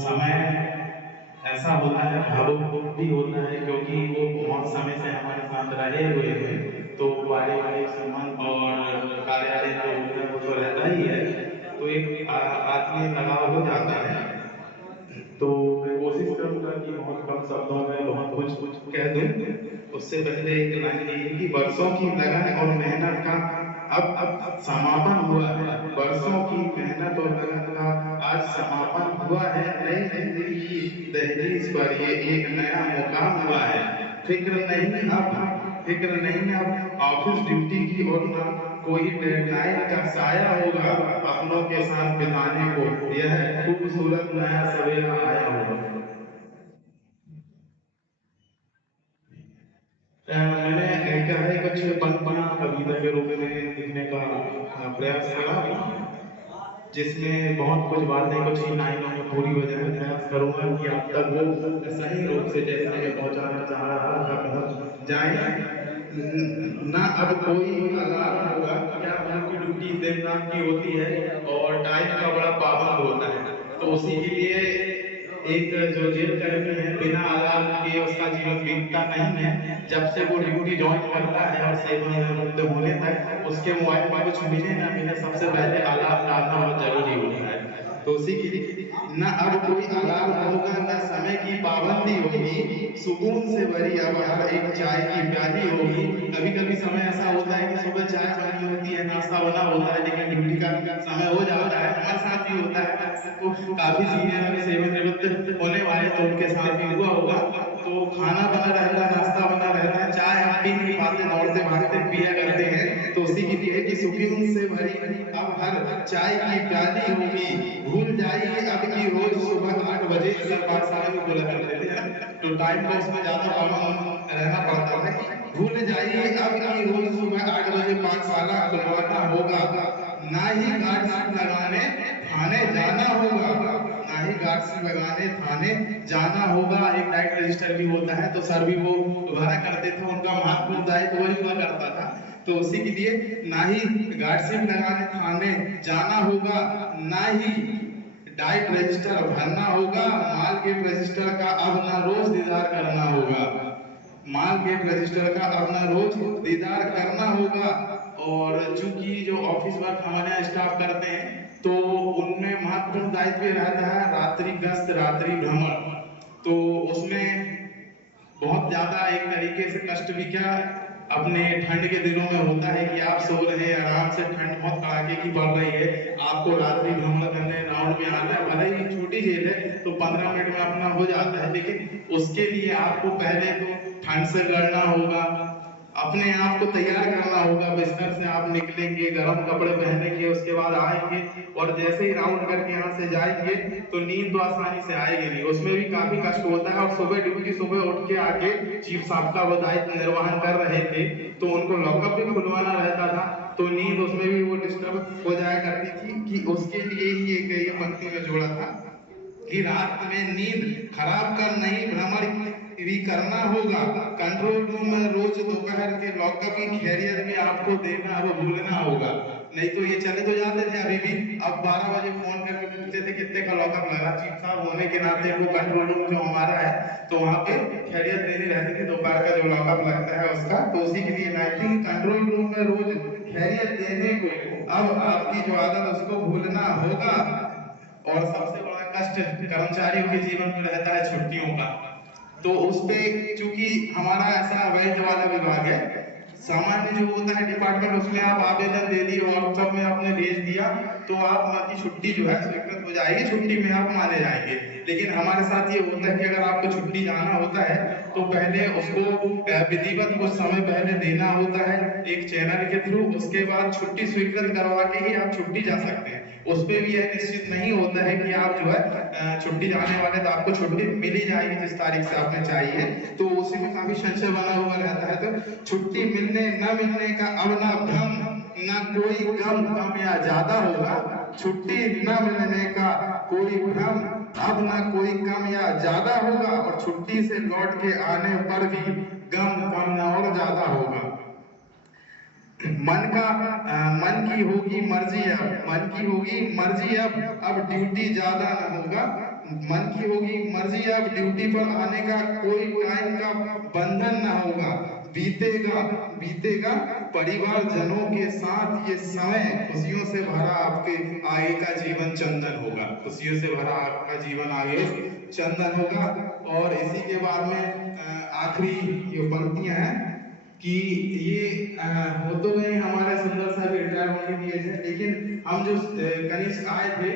समय ऐसा होता है, भावुक भी होता है, क्योंकि वो बहुत समय से हमारे साथ रहे हुए हैं। तो पारिवारिक संबंध और कार्यालय जो होता है वो तो रहता ही है, तो एक आत्मीय लगाव हो जाता है। तो मैं कोशिश करूंगा कि बहुत कम शब्दों में बहुत कुछ कह दूं। उससे पहले एक लाइन ये कि वर्षों की लगन और मेहनत का अब समापन हुआ है। वर्षों की मेहनत और लगन का आज समापन हुआ है। नई जिंदगी की दहलीज पर ये एक नया मुकाम हुआ है। फिक्र नहीं अब ऑफिस ड्यूटी की, और ना कोई डेडलाइन का साया होगा अपनों के साथ बिताने को। यह खूबसूरत नया सवेरा आया होगा। मैंने क्या है कुछ पंक्तियां कविता के रूप में लिखने का प्रयास करा, जिसमें बहुत कुछ बातें कुछ ही लाइनों में पूरी हो जाए। प्रयास करूंगा कि आप तक वो सही रूप से जैसा मैं पहुंचाना चाह रहा था पहुंच जाए। ना अब कोई अलार्म होगा, क्या उनकी ड्यूटी दिन रात की होती है और टाइम का बड़ा पाबंद होता है। तो उसी के लिए एक जो जेल कर्मी है, बिना अलार्म के उसका जीवन बीतता नहीं है। जब से वो ड्यूटी ज्वाइन करता है और सेवानिवृत्त होने तक उसके मोबाइल में कुछ मिले ना मिले, सबसे पहले अलार्म डालना बहुत जरूरी होता है। तो उसी के लिए न अब कोई अलार्म होगा, न समय की पाबंदी होगी, सुकून से भरी अब हर एक चाय की प्याली होगी। कभी कभी समय ऐसा होता है कि सुबह चाय बनी होती है, नाश्ता बना होता है, लेकिन ड्यूटी का समय हो जाता है। हमारे साथ भी होता है, तो काफी सीनियर अभी सेवानिवृत्त होने वाले, तो उनके साथ भी हुआ होगा। तो खाना बना रहता है, नाश्ता बना रहता है, चाय हम पी नहीं पाते, दौड़ते भागते पिया करते हैं। तो उसी के लिए है कि सुकून से भरी अब हर चाय की प्याली होगी। भूल जाइए अब की रोज सुबह 8 बजे, सर पाठशाला में बोला करते थे ना, तो टाइम का उसमें ज्यादा पाबंद रहना पड़ता था कि भूल जाइए अब की रोज सुबह 8 बजे पाठशाला खुलवाना होगा। ना ही गार्ड सीट लगाने थाने जाना होगा, ना ही गार्ड सीट लगाने थाने जाना होगा। एक डाइट रजिस्टर भी होता है, तो सर भी वो भरा करते थे, उनका महत्वपूर्ण दायित्व वही हुआ करता था। तो उसी के लिए ना ही गार्ड सीट लगाने थाने जाना होगा, ना ही डाइट रजिस्टर भरना होगा। माल गेट रजिस्टर का अब ना रोज दीदार करना होगा। माल गेट रजिस्टर का अब ना रोज दीदार करना होगा। और चूंकि जो ऑफिस वर्क हमारे यहाँ स्टाफ करते हैं, तो उनमें महत्वपूर्ण दायित्व रहता है रात्रि गश्त, रात्रि भ्रमण। तो उसमें बहुत ज्यादा एक तरीके से कष्ट भी क्या अपने ठंड के दिनों में होता है कि आप सो रहे हैं आराम से, ठंड बहुत कड़ाके की पड़ रही है, आपको रात्रि भ्रमण करने राउंड में आना है। भले ही छोटी जेल है तो 15 मिनट में अपना हो जाता है, लेकिन उसके लिए आपको पहले तो ठंड से लड़ना होगा, अपने आप को तैयार करना होगा। बिस्तर से आप निकलेंगे, गर्म कपड़े पहनेंगे, उसके बाद आएंगे और जैसे ही राउंड करके यहाँ से जाएंगे तो नींद तो आसानी से आएगी नहीं, उसमें भी काफी कष्ट होता है। और सुबह ड्यूटी, सुबह उठ के आके चीफ साहब का वो दायित्व निर्वहन कर रहे थे, तो उनको लॉकअप भी खुलवाना रहता था, तो नींद उसमें भी वो डिस्टर्ब हो जाया करती थी। कि उसके लिए ही एक ये पंक्ति में जोड़ा था कि रात में नींद खराब कर नहीं भ्रमण भी करना होगा। कंट्रोल रूम में रोज दोपहर के लॉकअप की खैरियत भी आपको देना वो भूलना होगा। नहीं तो ये चले तो जाते थे अभी भी, अब 12 बजे फोन करके पूछते थे कितने का लॉकअप लगा। चीफ साहब होने के नाते वो कंट्रोल रूम जो हमारा है, तो वहाँ पे खैरियत देनी रहती थी दोपहर का जो लॉकअप लगता है उसका। तो उसी के लिए आई थिंक कंट्रोल रूम में रोज खैरियत देने को अब आपकी जो आदत उसको भूलना होगा। और सबसे बड़ा कष्ट कर्मचारियों के जीवन में रहता है छुट्टियों का। तो उस पे चूंकि हमारा ऐसा वेल्थ वाला विभाग है, सामान्य जो होता है डिपार्टमेंट, उसमें आप आवेदन दे दिए, व्हाट्सएप में आपने भेज दिया, तो आपकी छुट्टी जो है स्वीकृत हो जाएगी, छुट्टी में आप माने जाएंगे। लेकिन हमारे साथ ये होता है कि अगर आपको छुट्टी जाना होता है तो पहले उसको विधिवत कुछ समय पहले देना होता है एक चैनल के थ्रू, उसके बाद छुट्टी स्वीकृत करवा के ही आप छुट्टी जा सकते हैं। उसमें भी यह निश्चित नहीं होता है कि आप जो है छुट्टी जाने वाले तो आपको छुट्टी मिल ही जाएगी जिस तारीख से आपने चाहिए। तो उसी में काफी संशय बना हुआ रहता है। तो छुट्टी मिलने न मिलने का अब ना भ्रम, ना कोई गम कम या ज्यादा होगा। छुट्टी न मिलने का कोई भ्रम अब ना कोई कम या ज्यादा होगा, और छुट्टी से लौट के आने पर भी गम कम न और ज्यादा होगा। मन की होगी मर्जी अब, मन की होगी मर्जी अब ड्यूटी ज्यादा न होगा। मन की होगी मर्जी अब ड्यूटी पर आने का कोई टाइम का बंधन न होगा। बीतेगा बीतेगा परिवारजनों के साथ ये समय, खुशियों से भरा आपके आगे का जीवन चंदन होगा, खुशियों से भरा आपका जीवन आगे चंदन होगा। और इसी के बाद में आखिरी जो पंक्तियां हैं कि ये हो तो गए हमारे सुंदर सा भी रिटायर होने की एज है, लेकिन हम जो कनिष्ठ आए थे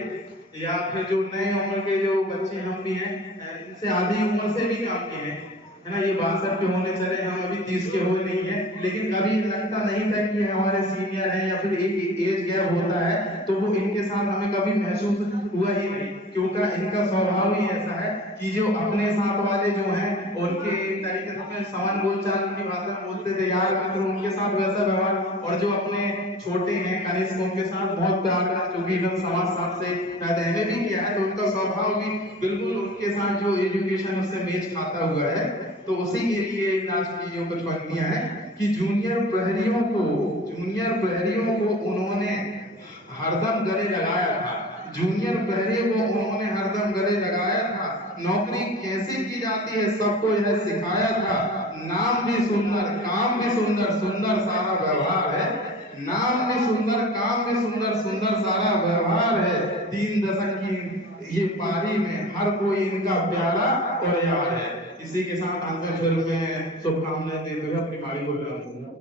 या फिर जो नए उम्र के जो बच्चे हम भी हैं, इनसे आधी उम्र से भी काम के हैं, है ना। ये 62 के होने चले, हम अभी 30 के हुए नहीं है, लेकिन कभी लगता नहीं था कि ये हमारे सीनियर हैं या फिर एक एज गैप होता है तो वो इनके साथ हमें कभी महसूस हुआ ही नहीं, क्योंकि इनका स्वभाव ही ऐसा है कि जो अपने साथ वाले जो हैं उनके तरीके से समान बोलचाल की भाषा बोलते थे, यार मित्र उनके साथ वैसा व्यवहार, और जो अपने छोटे हैं कनिष्ठ उनके साथ बहुत प्यार करना, क्योंकि एकदम समाज साथ से पैदा है भी किया है, तो उनका स्वभाव भी बिल्कुल उनके साथ जो एजुकेशन उससे मेच खाता हुआ है। तो उसी के लिए आज की जो कुछ पंक्तियां हैं कि जूनियर प्रहरियों को उन्होंने हरदम गले लगाया था, जूनियर प्रहरी को उन्होंने हरदम गले लगाया था। नौकरी कैसे की जाती है सबको यह सिखाया था। नाम भी सुंदर काम भी सुंदर, सुंदर सारा व्यवहार है। नाम भी सुंदर काम भी सुंदर, सुंदर सारा व्यवहार है। 3 दशक की ये पारी में हर कोई इनका प्यारा और यार है। इसी के साथ अंत में फिर मैं शुभकामनाएं देते हुए अपनी पारी को विराम दूंगा।